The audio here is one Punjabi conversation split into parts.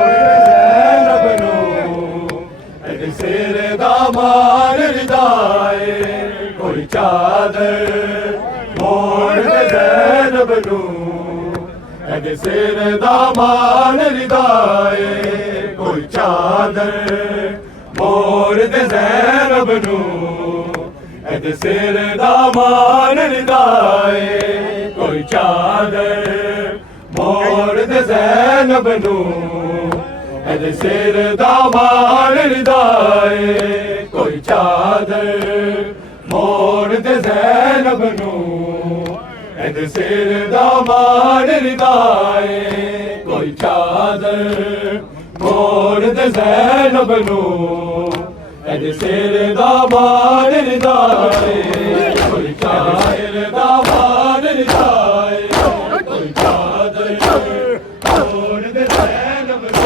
ਜ਼ੈਨਬ ਨੂੰ ਇਹਦੇ ਸਿਰ ਦਾ ਮਾਣ ਰਿਦਾਏ ਕੋਈ ਚਾਦਰ ਮੋੜ ਦੇ ਜ਼ੈਨਬ ਨੂੰ ਇਹਦੇ ਸਿਰ ਦਾ ਮਾਣ ਰਿਦਾਏ ਕੋਈ ਚਾਦਰ ਮੋੜ ਦੇ ਜ਼ੈਨਬ ਨੂੰ ਇਹਦੇ ਸਿਰ ਦਾ ਮਾਣ ਰਿਦਾਏ ਕੋਈ ਚਾਦਰ ਮੋੜ ਦੇ ਜ਼ੈਨਬ ਨੂੰ ਇਹਦੇ ਸਿਰ ਦਾ ਮਾਣ ਰਿਦਾਏ ਕੋਈ ਚਾਦਰ ਮੋੜ ਦੇ ਜ਼ੈਨਬ ਨੂੰ ਇਹਦੇ ਸਿਰ ਦਾ ਮਾਣ ਰਿਦਾਏ ਕੋਈ ਚਾਦਰ ਮੋੜ ਦੇ ਜ਼ੈਨਬ ਨੂੰ ਇਹਦੇ ਸਿਰ ਦਾ ਮਾਣ ਰਿਦਾਏ ਕੋਈ ਚਾਦਰ ਦਾ ਮਾਣ ਰਿਦਾਏ ਕੋਈ ਚਾਦਰ ਮੋੜ ਦੇ ਜ਼ੈਨਬ ਨੂੰ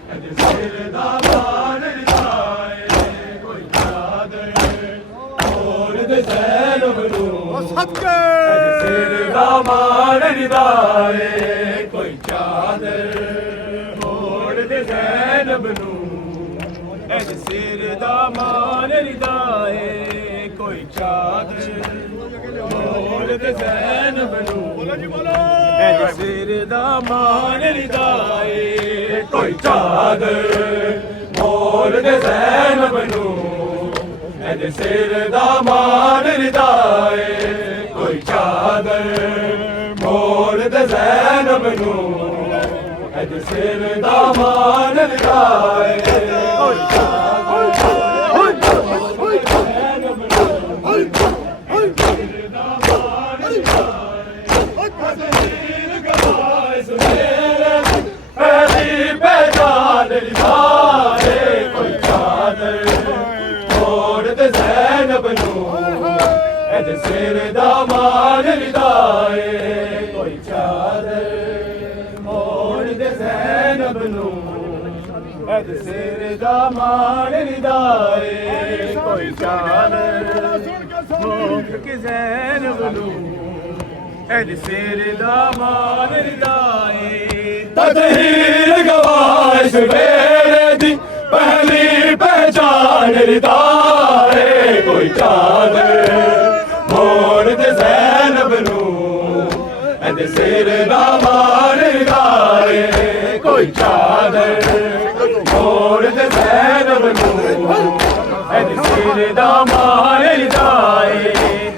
ਇਹਦੇ ਸਿਰ ਦਾ ਮਾਣ ਰਿਦਾਏ ਕੋਈ ਚਾਦਰ ਮੋੜ ਦੇ ਜ਼ੈਨਬ ਨੂੰ ਇਹਦੇ ਸਿਰ ਦਾ ਮਾਣ ਰਿਦਾਏ ਕੋਈ ਚਾਦਰ ਮੋੜ ਦੇ ਜ਼ੈਨਬ ਨੂੰ ਇਹਦੇ ਸਿਰ ਦਾ ਮਾਣ ਰਿਦਾਏ ਕੋਈ ਚਾਦਰ ਮੋੜ ਦੇ ਜ਼ੈਨਬ ਨੂੰ ਇਹਦੇ ਸਿਰ ਦਾ ਮਾਣ ਰਿਦਾਏ ਕੋਈ ਚਾਦਰ ਮੋੜ ਦੇ ਜ਼ੈਨਬ ਨੂੰ ਇਹਦੇ ਸਿਰ ਦਾ ਮਾਣ ਰਿਦਾਏ ਕੋਈ ਚਾਦਰ ਮੋੜ ਦੇ ਜ਼ੈਨਬ ਨੂੰ ਇਹਦੇ ਸਿਰ ਦਾ ਮਾਣ ਰਿਦਾਏ ਕੋਈ ਇਹਦੇ ਸਿਰ ਦਾ ਮਾਣ ਰਿਦਾਏ ਕੋਈ ਚਾਦਰ ਮੋੜ ਦੇ ਜ਼ੈਨਬ ਨੂੰ ਇਹਦੇ ਸਿਰ ਦਾ ਮਾਣ ਰਿਦਾਏ ਕੋਈ ਚਾਦਰ ਮੋੜ ਕੇ ਜ਼ੈਨਬ ਨੂੰ ਇਹਦੇ ਸਿਰ ਦਾ ਮਾਣ ਰਿਦਾਏ ਤਦਹੀਰ ਗਵਾਏ ਸਵੇਰੇ ਦੀ ਪਹਿਲੀ ਪਹਿਚਾਨ ਰਿਦਾਏ ਕੋਈ ਚਾਦਰ ਮੋੜ ਦੇ ਜ਼ੈਨਬ ਨੂੰ ਇਹਦੇ ਸਿਰ ਦਾ ਮਾਣ ਰਿਦਾਏ ਕੋਈ ਚਾਦਰ ਮੋੜ ਦੇ ਜ਼ੈਨਬ ਨੂੰ ਇਹਦੇ ਸਿਰ ਦਾ ਮਾਣ ਰਿਦਾਏ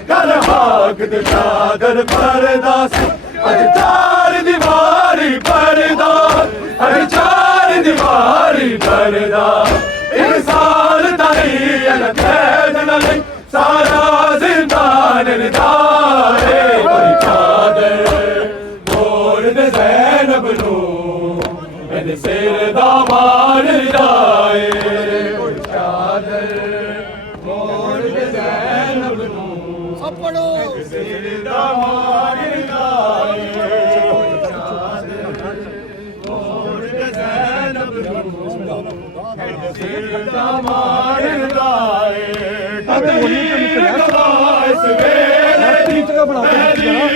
ਕਰ ਹਾਕ ਦੇ ਚਾਦਰ ਪਰਦਾ ਸੀ ਅਜ ਚਾਰ ਦੀਵਾਰੀ ਪਰਦਾ ਅਜ ਚਾਰ ਦੀਵਾਰੀ ਪਰਦਾ ਇਨਸਾਨ ਤਾਈ ਅਲ ਕੈਦ ਨਾਲ ਸਾਰਾ ਜ਼ਿੰਦਾਨ ਰਿਦਾਏ ਕੋਈ ਚਾਦਰ ਮੋੜ ਦੇ ਜ਼ੈਨਬ ਨੂੰ ਇਹਦੇ ਸਿਰ ਦਾ ਮਾਣ ਰਿਦਾਏ ਕੋਈ ਚਾਦਰ ਮੋੜ ਦੇ ਜ਼ੈਨਬ ਨੂੰ ਸਭ ਪੜੋ ਇਹਦੇ ਸਿਰ ਦਾ ਮਾਣ ਰਿਦਾਏ ਕੋਈ ਚਾਦਰ ਮੋੜ ਦੇ ਜ਼ੈਨਬ ਨੂੰ ਇਹਦੇ ਸਿਰ ਦਾ ਮਾਣ ਰਿਦਾਏ ਪਹਿਲੀ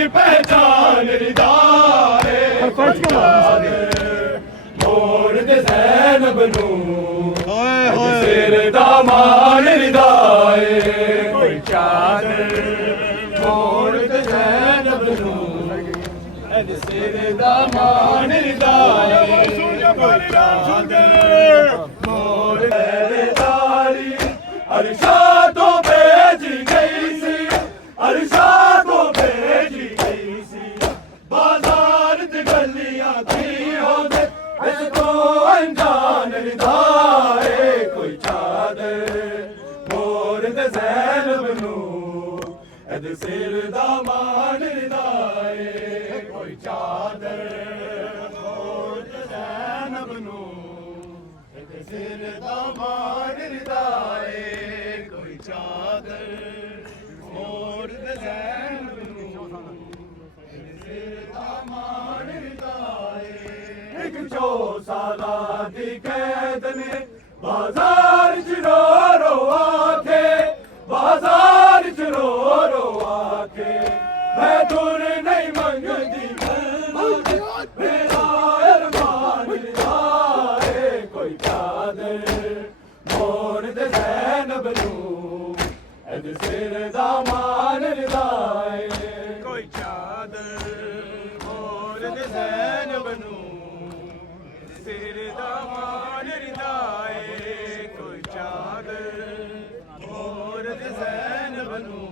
ਪਹਿਚਾਨ ਰਿਦਾਏ ਮੋੜ ਦੇ ਜ਼ੈਨਬ ਨੂੰ ਸਿਰ ਦਾ ਮਾਣ ਰਿਦਾਏ ਕੋਈ ਚਾਦਰ ਮੋੜ ਦੇ ਜ਼ੈਨਬ ਨੂੰ ਇਹਦੇ ਸਿਰ ਦਾ ਮਾਣ ਰਿਦਾਏ ਕੋਈ ਚਾਦਰ ਮੋੜ ਦੇ ਦਾਰੀ ਅਰਸ਼ਾ ਤੋਂ ਭੇਜੀ ਗਈ ਸੀ ਅਰਸ਼ਾ ਤੋਂ ਭੇਜੀ ਗਈ ਸੀ ਬਾਜ਼ਾਰ ਤੇ ਗਲੀਆਂ ਦੀ ਹੋਦੇ ਇਸ ਤੋਂ ਅਣਜਾਣ ਰਿਦਾਏ ਕੋਈ ਚਾਦਰ ਮੋੜ ਦੇ ਜ਼ੈਨਬ ਨੂੰ ਇਹਦੇ ਸਿਰ ਦਾ ਮਾਣ ਰਿਦਾਏ ਕੋਈ ਚਾਦਰ ਮੋੜ ਦੇ ਜ਼ੈਨਬ ਨੂੰ ਇਹਦੇ ਸਿਰ ਦਾ ਮਾਣ ਰਿਦਾਏ ਕੋਈ ਚਾਦਰ ਮੋੜ ਦੇ ਜ਼ੈਨਬ ਨੂੰ ਇਹਦੇ ਸਿਰ ਦਾ ਮਾਣ ਰਿਦਾਏ ਇੱਕ 4 ਸਾਲਾਂ ਦੀ ਕੈਦ ਨੇ ਬਾਜ਼ਾਰ ਚ ਰੋ ਰੋ ਆਖੇ ਬਾਜ਼ਾਰ ਚ ਰੋ ਰੋ ਆਖੇ ਮੈਂ ਤੁਰ ਨਹੀਂ ਮੰਗਦੀ ਮੇਰਾ ਮਾਨ ਰਿਦਾਏ ਕੋਈ ਚਾਦਰ ਮੋਰ ਦੇ ਜ਼ੈਨਬ ਨੂੰ ਸਿਰ ਦਾ ਮਾਨ ਰਿਦਾਏ ਕੋਈ ਚਾਦਰ ਮੋਰ ਦੇ ਜ਼ੈਨਬ ਨੂੰ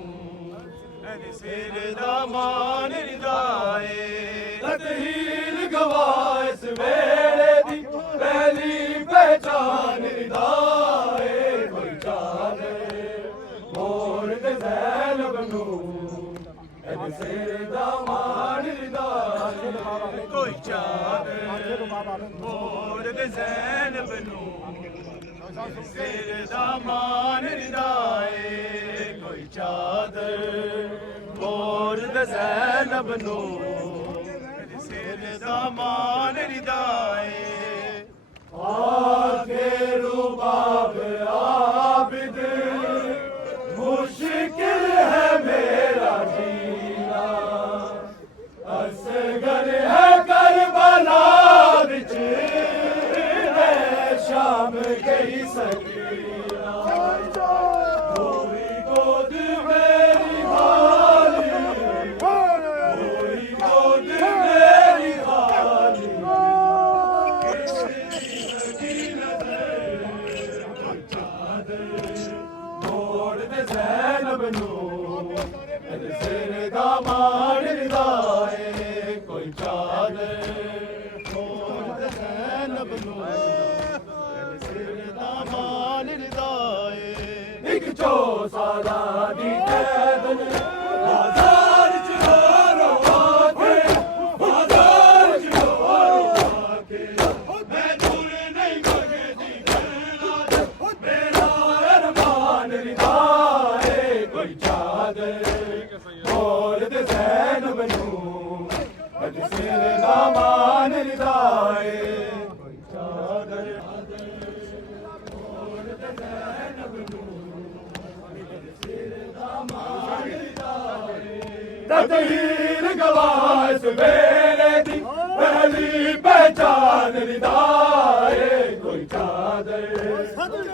ਸਿਰ ਦਾ ਮਾਨ ਰਿਦਾਏ ਤਤਹੀਲ ਗਵਾ ਇਸ ਵੇਲੇ ਦੀ ਪਹਿਲੀ ਪਹਿਚਾਨ ਰਿਦਾਏ ਕੋਈ ਚਾਦਰ ਮੋਰ ਦੇ ਜ਼ੈਨਬ ਨੂੰ ਇਹਦੇ ਸਿਰ ਦਾ ਮਾਨ ਰਿਦਾਏ ਕੋਈ ਚਾਦਰ ਮੋਰ ਦੇ ਜ਼ੈਨਬ ਨੂੰ ਸਿਰ ਦਾ ਮਾਨ ਰਿਦਾਏ ਕੋਈ ਚਾਦਰ ਮੋਰ ਦੇ ਜ਼ੈਨਬ ਨੂੰ ਸਿਰ ਦਾ ਮਾਨ ਰਿਦਾਏ ਆਖੇ ਰੂਬਾਬ ਆਬਿਦ ਮੁਸ਼ਕਿਲ ਹੈ ਮੇਰਾ ਜੀਣਾ ਅਸਗਰ ਹੈ ਕਰਬਲਾ ਵਿੱਚ ਸ਼ਾਮ ਗਈ ਸਕੀਨਾ ਹੋਈ ਗੋਦ ਮੇਰੀ ਹਾਲੀ ਹੋਈ ਗੋਦ ਮੇਰੀ ਹਾਲੀ ਮੋੜ ਦੇ ਜ਼ੈਨਬ ਨੂੰ ਇਹਦੇ ਸਿਰ ਦਾ ਮਾਣ ਰਿਦਾਏ ਕੋਈ ਚਾਦਰ ਮੋੜ ਦੇ ਜ਼ੈਨਬ ਨੂੰ ਇੱਕ ਚੋ ਸਾਲਾਂ ਦੀ ਕੈਦ ਨੇ ਬਾਜ਼ਾਰ ਚ ਰੋ ਕੇ ਬਾਜ਼ਾਰ ਚ ਰੋ ਕੇ ਮੈਂ ਦੂਰ ਨਹੀਂ ਮੰਗਦੀ ਗੱਲਾਂ ਮੇਰਾ ਅਰਮਾਨ ਰਿਦਾਏ ਕੋਈ ਚਾਦਰ ਮੋਰ ਦੇ ਜ਼ੈਨਬ ਨੂੰ ਅੱਜ ਸਿਰ ਦਾ ਮਾਨ ਰਿਦਾਏ ਕੋਈ ਚਾਦਰ ਤਤਹੀਰ ਗਵਾ ਇਸ ਵੇਲੇ ਦੀ ਪਹਿਲੀ ਪਹਿਚਾਨ ਰਿਦਾਏ ਕੋਈ ਚਾਦਰ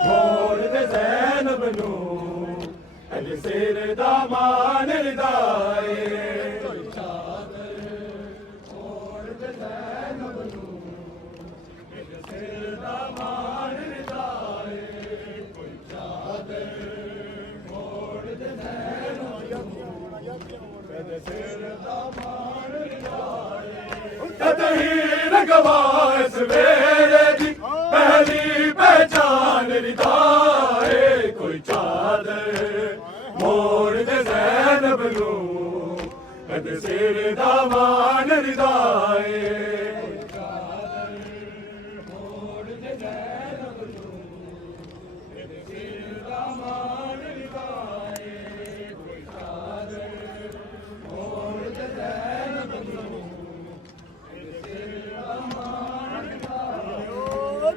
ਮੋਰ ਦੇ ਜ਼ੈਨਬ ਨੂੰ ਇਹਦੇ ਸਿਰ ਦਾ ਮਾਨ ਰਿਦਾਏ ਕੋਈ ਚਾਦਰ ਮੋਰ ਦੇ ਜ਼ੈਨਬ ਨੂੰ ਇਹਦੇ ਸਿਰ ਦਾ ਮਾਨ ਰਿਦਾਏ ਕੋਈ ਚਾਦਰ ਮੋਰ ਦੇ ਜ਼ੈਨਬ ਤਤਹੀਰ ਗਵਾ ਇਸ ਵੇਲੇ ਦੀ ਪਹਿਲੀ ਪਹਿਚਾਨ ਰਿਦਾਏ ਕੋਈ ਚਾਦਰ ਮੋੜ ਦੇ ਜ਼ੈਨਬ ਨੂੰ ਕਦੇ ਸਿਰ ਦਾ ਮਾਨ ਰਿਦਾਏ ਕੋਈ ਚਾਦਰ ਮੋੜ ਦੇ ਜ਼ੈਨਬ ਨੂੰ ਕਦੇ ਸਿਰ ਦਾ ਮਾਨ ਰਿਦਾਏ ਕੋਈ ਚਾਦਰ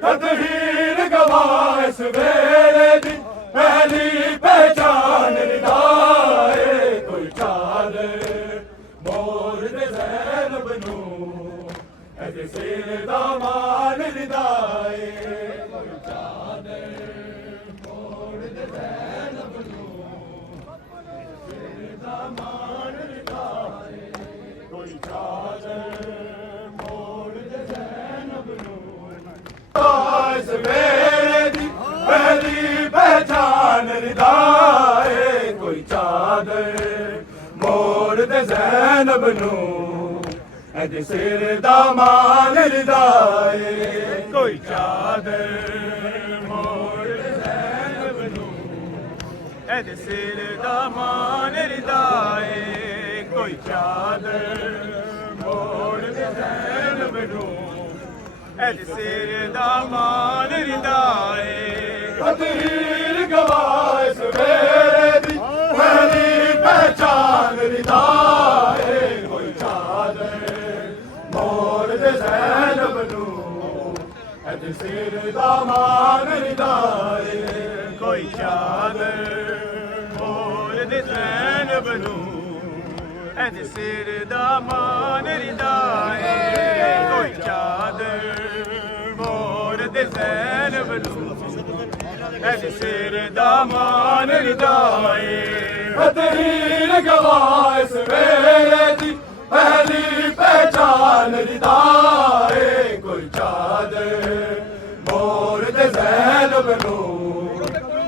ਤਤਹੀਰ ਗਵਾ ਇਸ ਵੇਲੇ ਦੀ ਪਹਿਲੀ ਪਹਿਚਾਨ ਰਿਦਾਏ ਕੋਈ ਚਾਦਰ ਮੋਰ ਦੇ ਜ਼ੈਨਬ ਨੂੰ ਇਹਦੇ ਸਿਰ ਦਾ ਮਾਨ ਰਿਦਾਏ ਕੋਈ ਚਾਦਰ ਮੋਰ ਦੇ ਜ਼ੈਨਬ ਨੂੰ ਸਿਰ ਦਾ ਮਾਨ ਰਿਦਾਏ ਕੋਈ ਚਾਦਰ ਮੋਰ ਦੇ ਜ਼ੈਨਬ ਨੂੰ ਇਸ ਵੇਲੇ ਦੀ ਪਹਿਲੀ ਪਹਿਚਾਨ ਰਿਦਾਏ ਕੋਈ ਚਾਦਰ ਮੋੜ ਦੇ ਜ਼ੈਨਬ ਨੂੰ ਇਹਦੇ ਸਿਰ ਦਾ ਮਾਨ ਰਿਦਾਏ ਕੋਈ ਚਾਦਰ ਮੋੜ ਦੇ ਜ਼ੈਨਬ ਨੂੰ ਇਹਦੇ ਸਿਰ ਦਾ ਮਾਨ ਰਿਦਾਏ ਕੋਈ ਚਾਦਰ ਮੋੜ ਦੇ ਜ਼ੈਨਬ ਨੂੰ ਇਹਦੇ ਸਿਰ ਦਾ ਮਾਨ ਰਿਦਾਏ ਤਤਹੀਰ ਗਵਾ ਇਸ ਵੇਲੇ ਦੀ ਪਹਿਲੀ ਪਹਿਚਾਨ ਰਿਦਾਏ ਕੋਈ ਚਾਦਰ ਮੋਰ ਦੇ ਜ਼ੈਨਬ ਨੂੰ ਇਹਦੇ ਸਿਰ ਦਾ ਮਾਨ ਰਿਦਾਏ ਕੋਈ ਚਾਦਰ ਮੋਰ ਦੇ ਜ਼ੈਨਬ ਨੂੰ ਇਹਦੇ ਸਿਰ ਦਾ ਮਾਨ ਰਿਦਾਏ ਕੋਈ ਚਾਦਰ ਮੋਰ ਦੇ ਜ਼ੈਨਬ ਨੂੰ ਇਹਦੇ ਸਿਰ ਦਾ ਮਾਨ ਰਿਦਾਏ ਤਹੀਰ ਗਵਾਹ ਇਸ ਵੇਲੇ ਦੀ ਪਹਿਲੀ ਪਹਿਚਾਨ ਰਿਦਾਏ ਕੋਈ ਚਾਦਰ ਮੋਰ ਦੇ ਜ਼ੈਨਬ ਨੂੰ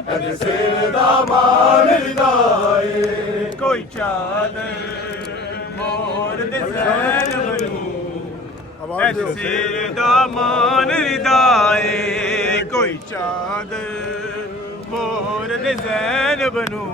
ਇਹਦੇ ਸਿਰ ਦਾ ਮਾਨ ਰਿਦਾਏ ਕੋਈ ਚਾਦਰ ਮੋਰ ਦੇ ਜ਼ੈਨਬ ਨੂੰ ਇਹਦੇ ਸਿਰ ਦਾ ਮਾਨ ਰਿਦਾਏ ਕੋਈ ਚਾਦਰ ਮੋਰ ਦੇ ਜ਼ੈਨਬ ਨੂੰ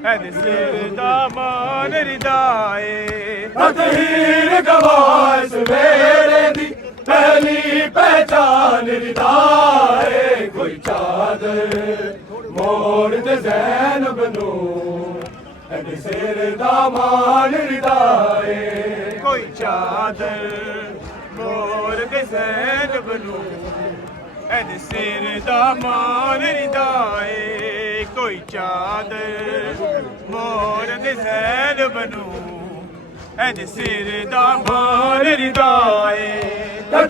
ਇਹਦੇ ਸਿਰ ਦਾ ਮਾਨ ਰਿਦਾਏ ਤਹੀਰ ਗਵਾਹ ਇਸ ਵੇਲੇ ਦੀ ਪਹਿਲੀ ਪਹਿਚਾਨ ਰਿਦਾਏ ਕੋਈ ਚਾਦਰ ਮੋਰ ਦੇ ਜ਼ੈਨਬ ਨੂੰ ਇਹਦੇ ਸਿਰ ਦਾ ਮਾਨ ਰਿਦਾਏ ਕੋਈ ਚਾਦਰ ਮੋਰ ਦੇ ਜ਼ੈਨਬ ਨੂੰ ਇਹਦੇ ਸਿਰ ਦਾ ਮਾਨ ਰਿਦਾਏ ਕੋਈ ਚਾਦਰ ਮੋਰ ਦੇ ਜ਼ੈਨਬ ਨੂੰ ਇਹਦੇ ਸਿਰ ਦਾ ਮਾਨ ਰਿਦਾਏ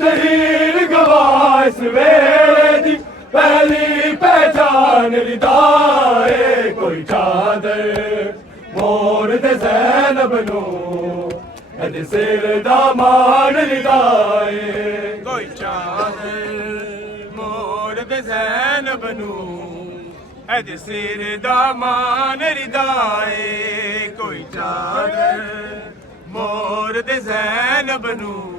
ਤਹੀਰ ਗਵਾਹ ਇਸ ਵੇਲੇ ਦੀ ਪਹਿਲੀ ਪਹਿਚਾਨ ਰਿਦਾਏ ਕੋਈ ਚਾਦਰ ਮੋਰ ਦੇ ਜ਼ੈਨਬ ਨੂੰ ਇਹਦੇ ਸਿਰ ਦਾ ਮਾਨ ਰਿਦਾਏ ਕੋਈ ਚਾਦਰ ਮੋਰ ਦੇ ਜ਼ੈਨਬ ਨੂੰ ਇਹਦੇ ਸਿਰ ਦਾ ਮਾਨ ਰਿਦਾਏ ਕੋਈ ਚਾਦਰ ਮੋਰ ਦੇ ਜ਼ੈਨਬ ਨੂੰ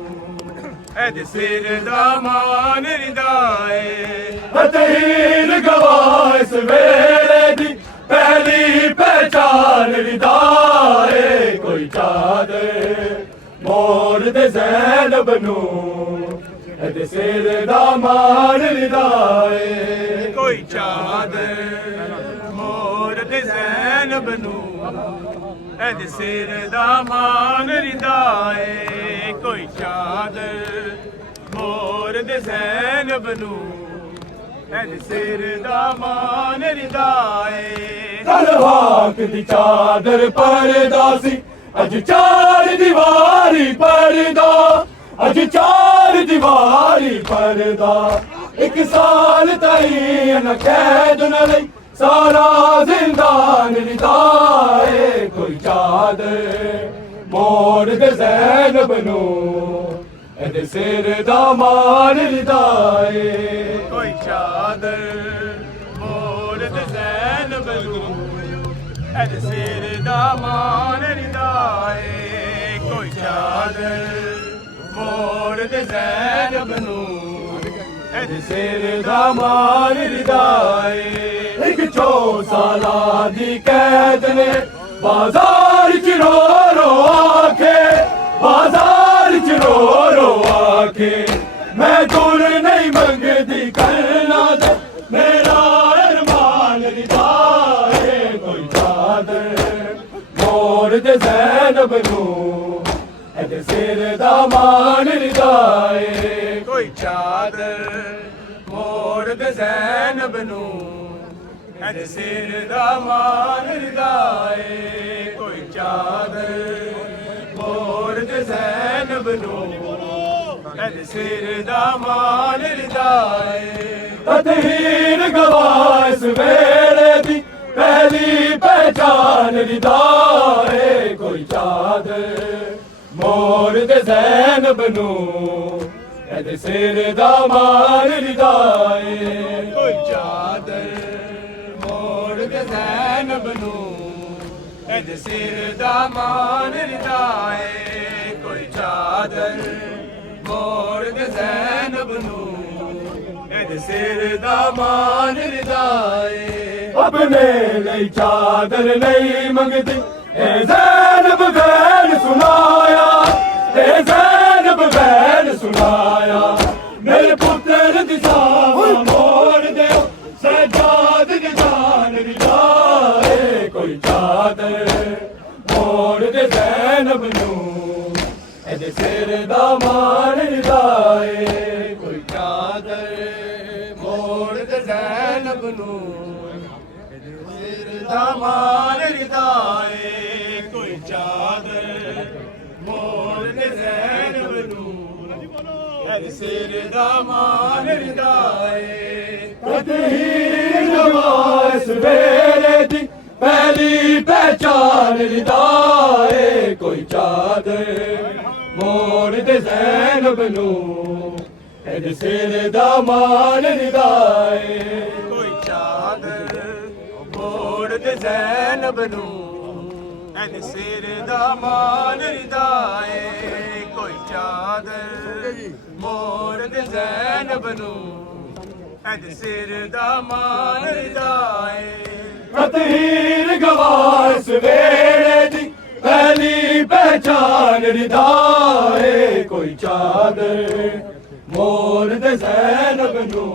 ਇਹਦੇ ਸਿਰ ਦਾ ਮਾਨ ਰਿਦਾਏ ਤਹੀਰ ਗਵਾਹ ਇਸ ਵੇਲੇ ਦੀ ਪਹਿਲੀ ਪਹਿਚਾਨ ਰਿਦਾਏ ਕੋਈ ਚਾਦਰ ਮੋਰ ਦੇ ਜ਼ੈਨਬ ਨੂੰ ਇਹਦੇ ਸਿਰ ਦਾ ਮਾਨ ਰਿਦਾਏ ਕੋਈ ਚਾਦਰ ਮੋਰ ਦੇ ਜ਼ੈਨਬ ਨੂੰ ਇਹਦੇ ਸਿਰ ਦਾ ਮਾਨ ਰਿਦਾਏ ਕੋਈ ਚਾਦਰ ਮੋਰ ਦੇ ਜ਼ੈਨਬ ਨੂੰ ਇਹਦੇ ਸਿਰ ਦਾ ਮਾਨ ਰਿਦਾਏ ਤਲਵਾਕ ਦੀ ਚਾਦਰ ਪਰਦਾ ਸੀ ਅੱਜ ਚਾਰ ਦੀਵਾਰੀ ਪਰਦਾ ਅੱਜ ਚਾਰ ਦੀਵਾਰੀ ਪਰਦਾ ਇੱਕ ਸਾਲ ਤਾਈ ਨਾ ਕੈਦ ਨਾ ਲਈ ਸਾਰਾ ਜ਼ਿੰਦਾਨ ਰਿਦਾਏ ਕੋਈ ਚਾਦਰ ਮੋਰ ਦੇ ਜ਼ੈਨਬ ਨੂੰ ਇਹਦੇ ਸਿਰ ਦਾ ਮਾਨ ਰਿਦਾਏ ਕੋਈ ਚਾਦਰ ਮੋਰ ਦੇ ਜ਼ੈਨਬ ਨੂੰ ਇਹਦੇ ਸਿਰ ਦਾ ਮਾਨ ਰਿਦਾਏ ਕੋਈ ਚਾਦਰ ਮੋਰ ਦੇ ਜ਼ੈਨਬ ਨੂੰ ਇਹਦੇ ਸਿਰ ਦਾ ਮਾਨ ਰਿਦਾਏ ਇੱਕ 4 ਸਾਲਾਂ ਦੀ ਕੈਦ ਨੇ ਬਾਜ਼ਾਰ ਚ ਰੋ ਰੋ ਆਕੇ ਬਾਜ਼ਾਰ ਚ ਰੋ ਰੋ ਆਕੇ ਮੈਂ ਗੁਰ ਨਹੀਂ ਮੰਗਦੀ ਕਰਨਾ ਤੇ ਮੇਰਾ ਅਰਮਾਨ ਰਿਦਾਏ ਕੋਈ ਚਾਦਰ ਮੋਰ ਦੇ ਜ਼ੈਨਬ ਨੂੰ ਇਹਦੇ ਸਿਰ ਦਾ ਮਾਨ ਰਿਦਾਏ ਕੋਈ ਚਾਦਰ ਮੋਰ ਦੇ ਜ਼ੈਨਬ ਨੂੰ ਇਹਦੇ ਸਿਰ ਦਾ ਮਾਨ ਰਿਦਾਏ ਕੋਈ ਚਾਦਰ ਮੋਰ ਦੇ ਜ਼ੈਨਬ ਨੂੰ ਇਹਦੇ ਸਿਰ ਦਾ ਮਾਨ ਰਿਦਾਏ ਤਹੀਰ ਗਵਾਹ ਇਸ ਵੇਲੇ ਦੀ ਪਹਿਲੀ ਪਹਿਚਾਨ ਰਿਦਾਏ ਕੋਈ ਚਾਦਰ ਮੋਰ ਦੇ ਜ਼ੈਨਬ ਨੂੰ ਇਹਦੇ ਸਿਰ ਦਾ ਮਾਨ ਰਿਦਾਏ ਕੋਈ ਚਾਦਰ ਮੋਰ ਦੇ ਜ਼ੈਨਬ ਨੂੰ ਇਹਦੇ ਸਿਰ ਦਾ ਮਾਨ ਰਿਦਾਏ ਕੋਈ ਚਾਦਰ ਮੋਰ ਦੇ ਜ਼ੈਨਬ ਨੂੰ ਇਹਦੇ ਸਿਰ ਦਾ ਮਾਨ ਰਿਦਾਏ ਆਪਣੇ ਲਈ ਚਾਦਰ ਨਹੀਂ ਮੰਗਦੀ ਇਹ ਜ਼ੈਨਬ ਵੈਨ ਸੁਨਾਇਆ ਇਹ ਜ਼ੈਨਬ ਵੈਨ ਸੁਨਾਇਆ ਮੇਰੇ ਪੁੱਤਰ ਦੀ ਸਾਹ ਮੋੜ ਦਿਓ ਸਜਾਦ ਦੀ ਜਾਨ ਰਿਦਾਏ ਕੋਈ ਚਾਦਰ ਮੋੜ ਦੇ ਜ਼ੈਨਬ ਨੂੰ ਇਹਦੇ ਸਿਰ ਦਾ ਮਾਨ ਰਿਦਾਏ ਕੋਈ ਚਾਦਰ ਮੋੜ ਦੇ ਜ਼ੈਨਬ ਨੂੰ ਦਾ ਮਾਨ ਰਿਦਾਏ ਕੋਈ ਚਾਦਰ ਮੋਰ ਦੇ ਜ਼ੈਨਬ ਨੂੰ ਇਹਦੇ ਸਿਰ ਦਾ ਮਾਨ ਰਿਦਾਏ ਤਹੀਰ ਗਵਾਹ ਇਸ ਵੇਲੇ ਦੀ ਪਹਿਲੀ पहली पहचान रिदाए कोई चादर मोड़ दे ज़ैनब नू एद सिर दा मान रिदाए कोई चादर मोड़ दे ज़ैनब नू एद सिर दा मान रिदाए कोई चादर मोड़ दे ज़ैनब नू एद सिर दा मान रिदाए तहीर गवार सवेरे दी पहली पहचान रिदाए कोई चादर मोर दे ज़ैनब नू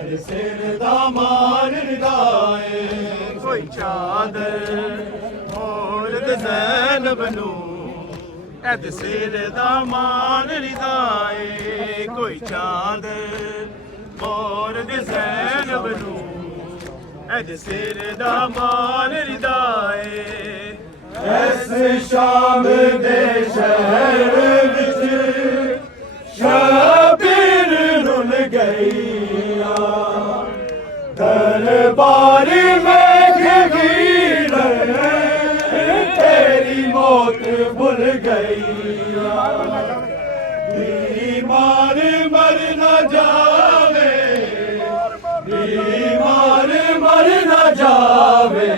एद सिर दा मान रिदाए कोई चादर मोड़ दे ज़ैनब नू एद सिर दा मान रिदाए कोई चादर मोड़ दे ज़ैनब नू एद सिर दा मान रिदाए ऐस शाम दे शहर विच शबीर रुल गईया दरबार में गिर तेरी मौत भुल गईया बीमार मर न जावे बीमार मर न जावे